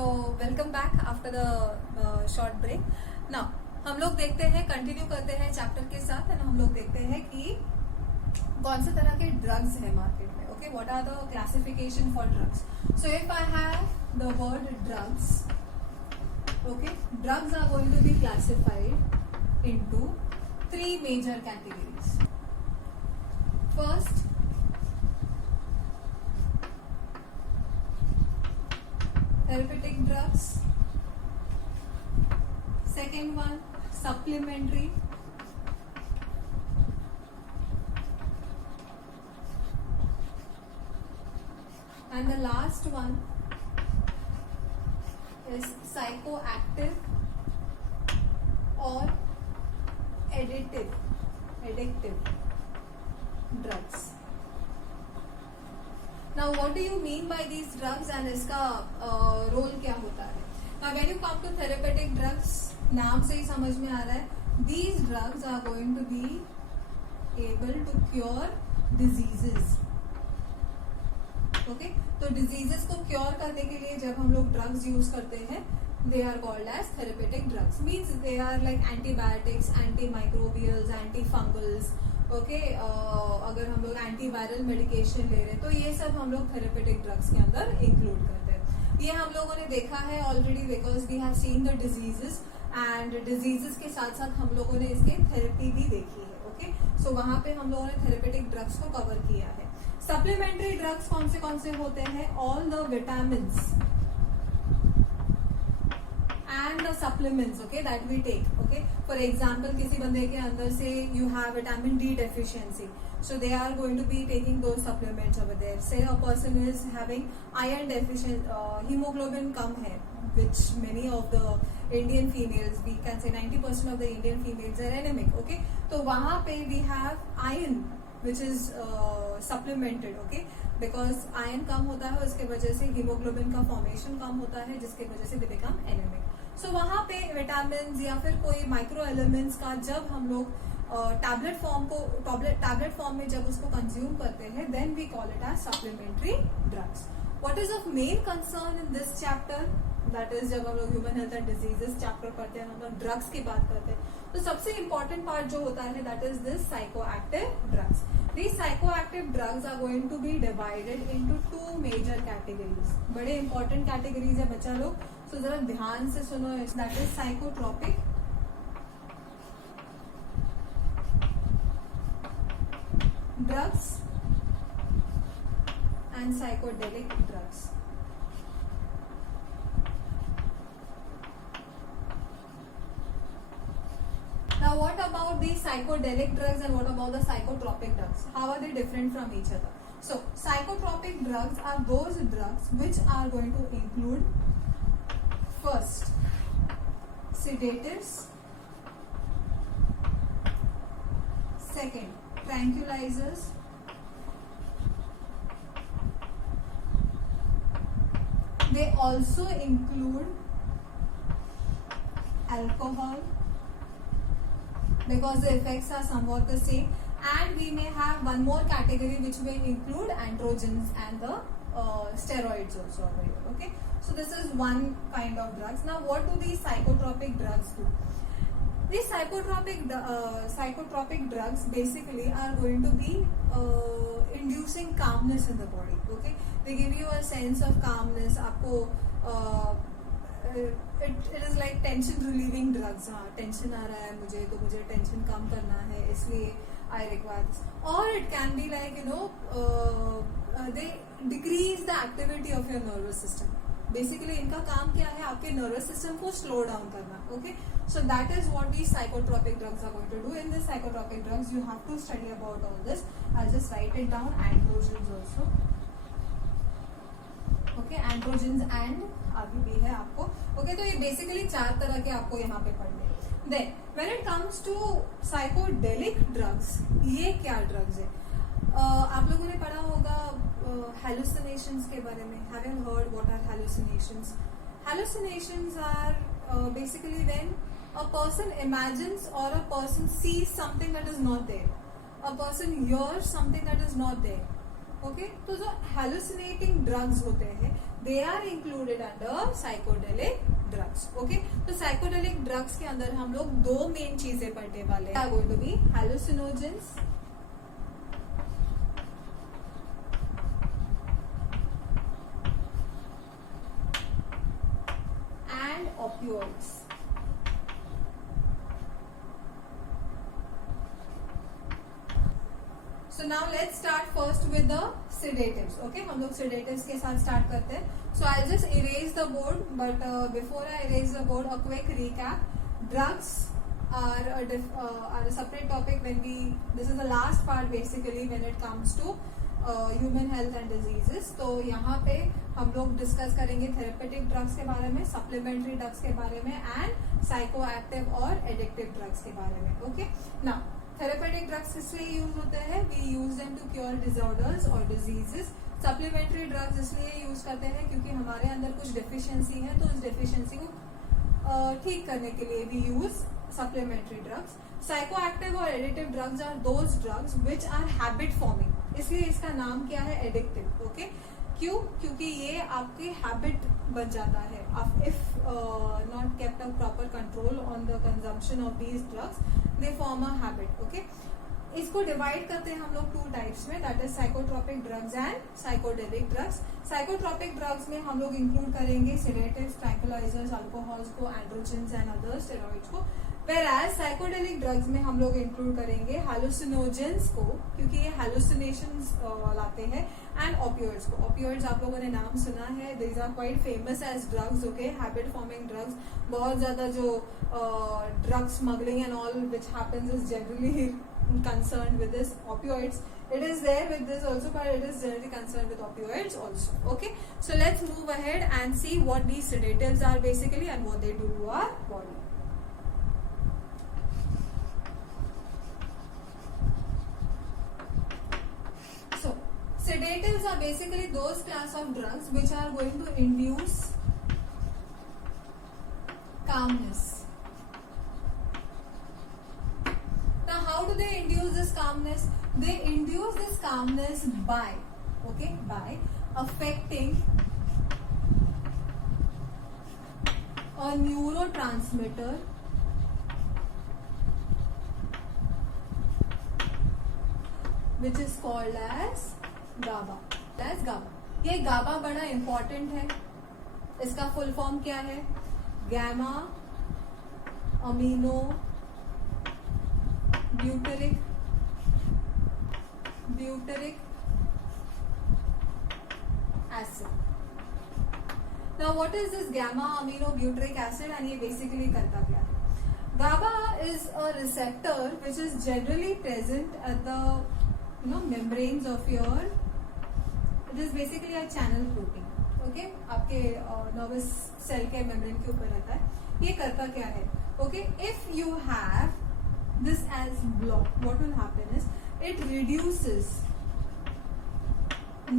So welcome back after the short break. Now हम लोग देखते हैं, कंटिन्यू करते हैं चैप्टर के साथ एंड हम लोग देखते हैं कि कौन से तरह के ड्रग्स है मार्केट में. Okay, what are the classification for drugs. So if I have the word drugs, okay, drugs are going to be classified into 3 major categories. First, therapeutic drugs. Second one, supplementary. And the last one is psychoactive or addictive drugs. Now what do you mean by these drugs and इसका रोल क्या होता है. Now when you come to therapeutic drugs, नाम से ही समझ में आ रहा है, these drugs are going to be able to cure diseases. Okay, तो diseases को cure करने के लिए जब हम लोग drugs use करते हैं, they are called as therapeutic drugs. Means they are like antibiotics, antimicrobials, antifungals. Okay, अगर हम लोग एंटीवायरल मेडिकेशन ले रहे हैं तो ये सब हम लोग थेरेपेटिक ड्रग्स के अंदर इंक्लूड करते हैं. ये हम लोगों ने देखा है already because we have seen the diseases and diseases के साथ साथ हम लोगों ने इसके थेरेपी भी देखी है. ओके, सो वहां पे हम लोगों ने थेरेपेटिक ड्रग्स को कवर किया है. सप्लीमेंट्री ड्रग्स कौन से होते हैं? All the vitamins and the supplements, okay, that we take. Okay, for example, किसी बंदे के अंदर से you have vitamin D deficiency, so they are going to be taking those supplements over there. Say a person is having iron deficient, hemoglobin कम है, which many of the Indian females, we can say 90% of the Indian females are anemic. Okay, तो वहाँ पे we have iron which is supplemented. Okay, because iron कम होता है, उसके वजह से hemoglobin का formation कम होता है, जिसके वजह से they become anemic. So वहाँ पे विटामिन या फिर कोई माइक्रो एलिमेंट्स का जब हम लोग टैबलेट फॉर्म में जब उसको कंज्यूम करते हैं, then we call it as supplementary drugs. What is of main concern in this chapter? That is जब हम लोग human health and diseases chapter पढ़ते हैं, हम लोग ड्रग्स की बात करते हैं, तो सबसे इंपॉर्टेंट पार्ट जो होता है that is this psychoactive drugs. These psychoactive drugs are going to be divided into 2 major categories. बड़े important categories है बच्चा लोग, so जरा ध्यान से सुनो. That is psychotropic drugs and psychedelic drugs. Now what about the psychedelic drugs and what about the psychotropic drugs? How are they different from each other? So psychotropic drugs are those drugs which are going to include first sedatives, second tranquilizers, they also include alcohol because the effects are somewhat the same, and we may have one more category which may include androgens and the steroids also over here. Okay, so this is one kind of drugs. Now what do these psychotropic drugs do? These psychotropic drugs basically are going to be inducing calmness in the body. Okay, they give you a sense of calmness. आपको it is like tension relieving drugs. हाँ, टेंशन आ रहा है मुझे, तो मुझे टेंशन कम करना है, इसलिए I require this. Or it can be like they decrease the activity of your nervous system. Basically इनका काम क्या है? आपके nervous system को slow down करना. Okay, so that is what these psychotropic drugs are going to do. In this psychotropic drugs you have to study about all this. I'll just write it down. Androgens also. Okay, androgens and आगे भी है आपको. ओके, तो ये बेसिकली 4 तरह के आपको यहाँ पे पढ़ने हैं. Then when it comes to psychedelic drugs, ये क्या ड्रग्स है? आप लोगों ने पढ़ा होगा हेलुसिनेशंस के बारे में. Have you heard what are hallucinations? Hallucinations are basically when a person imagines or a person sees something that is not there, a person hears something that is not there. Okay तो जो hallucinating drugs होते हैं they are included under psychedelic drugs. Okay तो psychedelic drugs के अंदर हम लोग दो मेन चीजें पढ़ने वाले हैं. Going to be hallucinogens and opioids. So now let's start first with the sedatives. Okay, हम लोग sedatives के साथ start करते हैं. So I'll just erase the board, but before I erase the board, a quick recap. Drugs are a separate topic when we. This is the last part basically when it comes to human health and diseases. तो यहाँ पे हम लोग डिस्कस करेंगे therapeutic drugs के बारे में, supplementary drugs के बारे में एंड साइकोएक्टिव और एडिक्टिव ड्रग्स के बारे में. ओके नाउ थेरेपेटिक ड्रग्स इसलिए यूज होते हैं, we use them to cure disorders और डिजीजेस. सप्लीमेंट्री ड्रग्स इसलिए यूज करते हैं क्योंकि हमारे अंदर कुछ डेफिशिएंसी है, तो उस डेफिशिएंसी को ठीक करने के लिए we use supplementary drugs. Psychoactive और addictive drugs are those drugs which are habit forming, इसलिए इसका नाम क्या है एडिक्टिव. ओके क्यों? क्योंकि ये आपकी हैबिट बन जाता है. If not kept a proper control on the consumption of these drugs they form a habit. Okay इसको डिवाइड करते हैं हम लोग टू टाइप्स में, that is psychotropic drugs and psychedelic drugs. Psychotropic drugs में हम लोग इंक्लूड करेंगे सेडेटिव्स, ट्रैंक्विलाइजर्स, अल्कोहल्स को, एंड्रोजन्स एंड अदर स्टेरॉइड्स को. Whereas साइकोडेलिक ड्रग्स में हम लोग इंक्लूड करेंगे हेलुसिनोजेंस को, क्योंकि ये हेलुसिनेशंस लाते हैं, एंड ऑपियोइड्स को. ऑपियोइड्स आप लोगों ने नाम सुना है, these are quite famous as drugs. Okay habit forming drugs. बहुत ज्यादा जो drug smuggling and all which happens is generally concerned with this opioids. It is there with this also, but it is generally concerned with opioids also. Okay, so let's move ahead and see what these sedatives are basically and what they do to our body. So sedatives are basically those class of drugs which are going to induce calmness. Now how do they induce this calmness? They induce this calmness by affecting a neurotransmitter which is called as GABA. ये GABA बड़ा important है. इसका full form क्या है? Gamma amino butyric acid. Now what is this gamma amino butyric acid and ये basically करता क्या है? GABA is a receptor which is generally present at the membranes of your. It is basically a channel protein. Okay, आपके nervous cell के membrane के ऊपर रहता है. ये करता क्या है? Okay, if you have this as block, what will happen is it reduces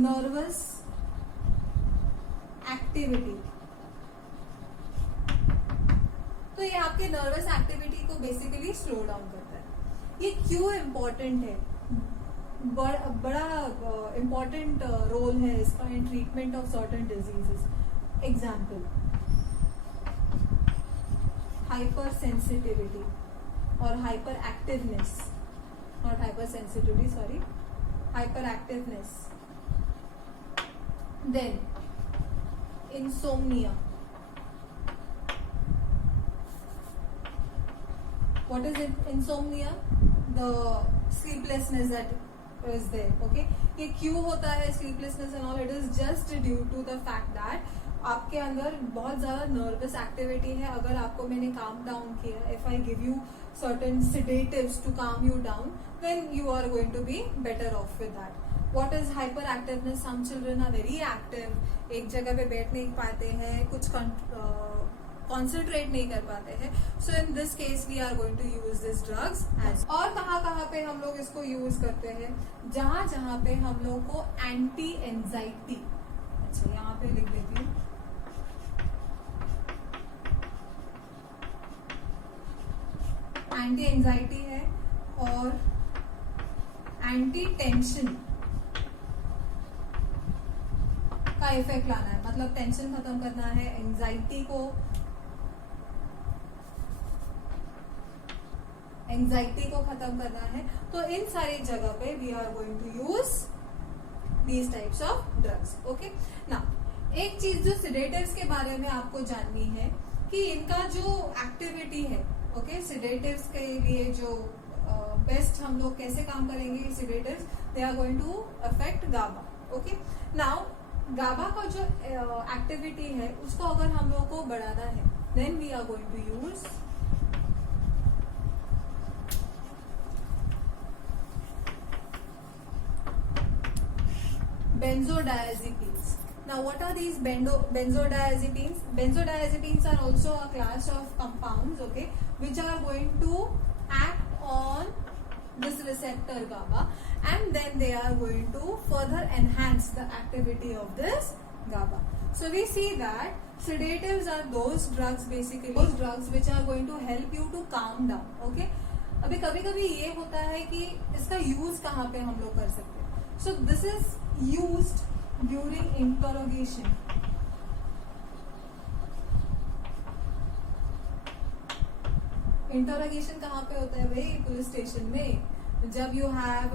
nervous activity. तो ये आपके नर्वस एक्टिविटी को बेसिकली स्लो डाउन करता है. ये क्यों इम्पोर्टेंट है? बड़ा इम्पोर्टेंट रोल है इसका in treatment of certain diseases. Example hypersensitivity और hyperactiveness, not hypersensitivity, sorry, hyperactiveness. Then insomnia. What is it? Insomnia, the sleeplessness that is there. Okay, ये क्यों होता है sleeplessness and all? It is just due to the fact that आपके अंदर बहुत ज्यादा nervous activity है. अगर आपको मैंने काम डाउन किया, if I give you certain sedatives to calm you down, then you are going to be better off with that. What is hyperactiveness? Some children are very active. एक जगह पे बैठ नहीं पाते हैं, कुछ कॉन्सेंट्रेट नहीं कर पाते हैं. So in this case we are going to use this drugs as. और कहाँ पे हम लोग इसको यूज करते हैं? जहाँ पे हम लोग को एंटी एंजाइटी. अच्छा, यहाँ पे लिख देती हूँ. एंटी एंजाइटी है और एंटी टेंशन इफेक्ट लाना है, मतलब टेंशन खत्म करना है, एंजाइटी को खत्म करना है, तो इन सारी जगह पे we are going to use these types of drugs. Okay, now एक चीज जो सिडेटिव्स के बारे में आपको जाननी है कि इनका जो एक्टिविटी है, ओके, सिडेटिव्स के लिए जो बेस्ट हम लोग कैसे काम करेंगे, sedatives they are going to affect GABA. Okay, now GABA का जो एक्टिविटी है उसको अगर हम लोगों को बढ़ाना है, then we are going to use benzodiazepines. Now what are these benzodiazepines? Benzodiazepines are also a class of compounds, okay, which are going to act on this receptor GABA, and then they are going to further enhance the activity of this GABA. So we see that sedatives are those drugs, basically those drugs which are going to help you to calm down. Okay, अभी कभी कभी ये होता है कि इसका यूज कहाँ पे हम लोग कर सकते हैं. So this is used during interrogation. Interrogation कहाँ पे होता है भाई? पुलिस स्टेशन में. जब यू हैव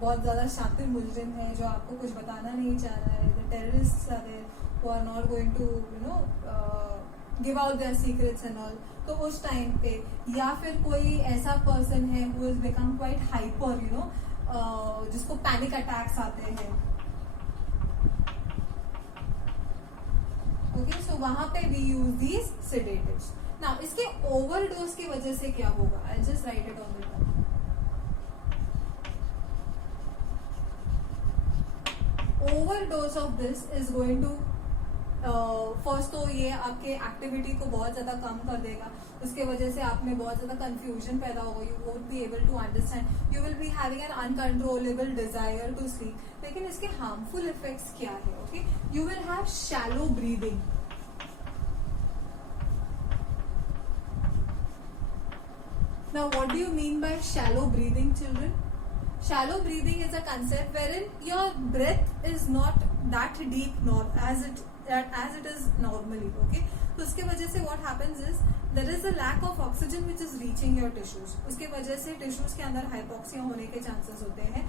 बहुत ज्यादा शातिर मुजरिम है जो आपको कुछ बताना नहीं चाह रहा है, the terrorists are there who are not going to give out their secrets and all, तो उस टाइम पे, या फिर कोई ऐसा पर्सन है who is become quite hyper, जिसको पैनिक अटैक्स आते हैं. ओके, सो वहां पे we use these sedatives. Now इसके ओवरडोज की वजह से क्या होगा? I just write it on the top. Overdose of this is going to first तो ये आपके एक्टिविटी को बहुत ज्यादा कम कर देगा. उसके वजह से आप में बहुत ज्यादा कंफ्यूजन पैदा होगा. You won't be able to understand. You will be having an uncontrollable desire to sleep. लेकिन इसके हार्मफुल इफेक्ट्स क्या है? Okay, you will have shallow breathing. Now what do you mean by shallow breathing, children? Shallow breathing is a concept wherein your breath is not that deep as it is normally. Okay, तो उसके वजह से what happens is there is a lack of oxygen which is reaching your tissues. उसके वजह से टिश्यूज के अंदर हाइपोक्सिया होने के चांसेस होते हैं.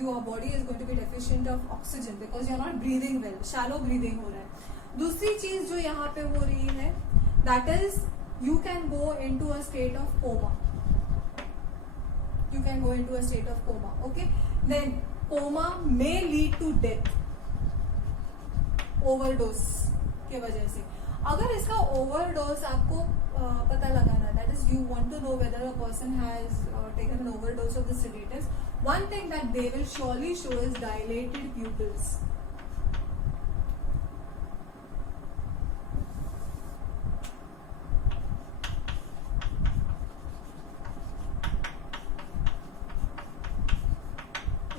your body is going to be deficient of oxygen because you are not breathing well. shallow breathing हो रहा है. दूसरी चीज जो यहाँ पे हो रही है, that is you can go into a state of coma. You can go into a state of coma. Okay, then coma may lead to death. Overdose के वजह से. अगर इसका overdose आपको पता लगाना, that is you want to know whether a person has taken an overdose of the sedatives, one thing that they will surely show is dilated pupils.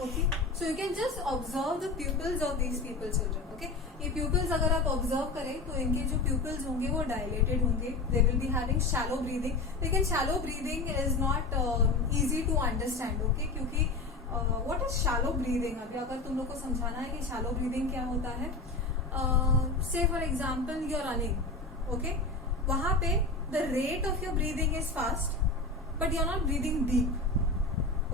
Okay, so you can just observe the pupils of these people, children. Okay, ये pupils अगर आप observe करें तो इनके जो pupils होंगे वो dilated होंगे. They will be having shallow breathing. लेकिन shallow breathing is not easy to understand. Okay, क्योंकि what is shallow breathing? अगर तुम लोग को समझाना है कि shallow breathing क्या होता है, say for example you are running. Okay, वहाँ पे the rate of your breathing is fast, but you are not breathing deep.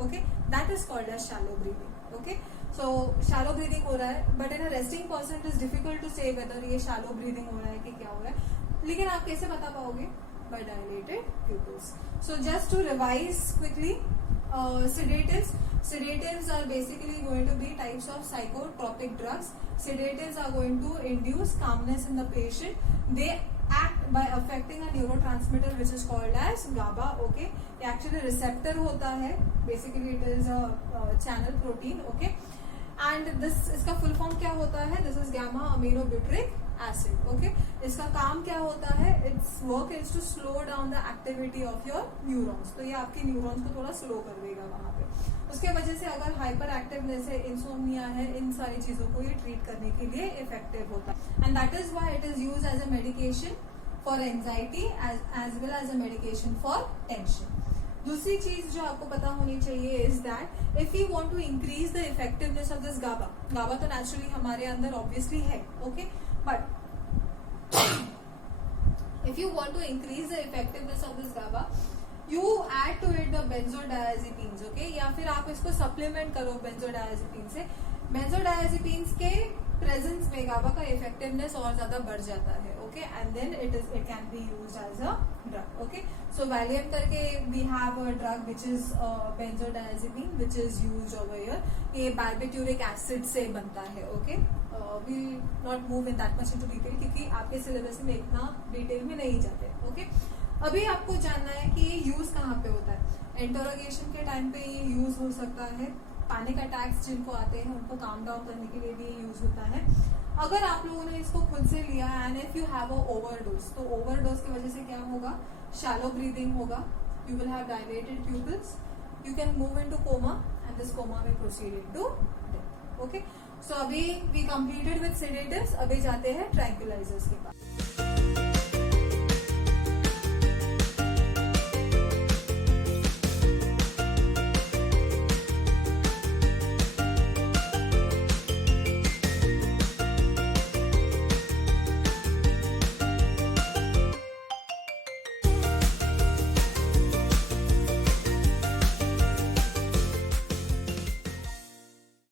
Okay, that is called as shallow breathing. Okay, so shallow breathing हो रहा है, but in a resting person it is difficult to say whether ये shallow breathing हो रहा है कि क्या हो रहा है. लेकिन आप कैसे बता पाओगे? By dilated pupils. So just to revise quickly, sedatives are basically going to be types of psychotropic drugs. Sedatives are going to induce calmness in the patient. They act by affecting a neurotransmitter which is called as GABA. Okay, ये actually receptor होता है. Basically it is a channel protein. Okay, and this इसका full form क्या होता है? This is gamma aminobutyric acid. Okay, इसका काम क्या होता है? Its work is to slow down the activity of your neurons. तो ये आपके neurons को थोड़ा slow कर देगा वहाँ पे. उसके वजह से अगर हाइपर एक्टिवनेस है, इंसोम्निया है, इन सारी चीजों को ये ट्रीट करने के लिए इफेक्टिव होता है. And that is why it is used as a medication for anxiety as well as a medication for tension. दूसरी चीज जो आपको पता होनी चाहिए is that if you want to increase the effectiveness of this GABA, GABA तो naturally हमारे अंदर ऑब्वियसली है, okay, but if you want to increase the effectiveness of this GABA, you add to it the benzodiazepines, okay, या फिर आप इसको supplement करो benzodiazepine से. Benzodiazepines के presence में GABA का effectiveness और ज्यादा बढ़ जाता है, okay, and then it can be used as a drug, okay. So Valium करके we have a drug which is benzodiazepine which is used over here. ये barbituric acid से बनता है, okay. We'll not move in that much into detail क्योंकि आपके सिलेबस में इतना डिटेल में नहीं जाते, ओके. अभी आपको जानना है कि ये यूज कहाँ पे होता है. इंटरोगेशन के टाइम पे ये यूज हो सकता है. पैनिक अटैक्स जिनको आते हैं उनको काम डाउन करने के लिए भी ये यूज होता है. अगर आप लोगों ने इसको खुद से लिया and if you have a overdose, तो ओवरडोज की वजह से क्या होगा, शैलो ब्रीदिंग होगा, you will have dilated pupils, you can move into coma and this coma में proceed into death, okay. So अभी वी कंप्लीटेड विद सेडेटिव्स, अभी जाते हैं ट्रैंक्विलाइजर्स के पास.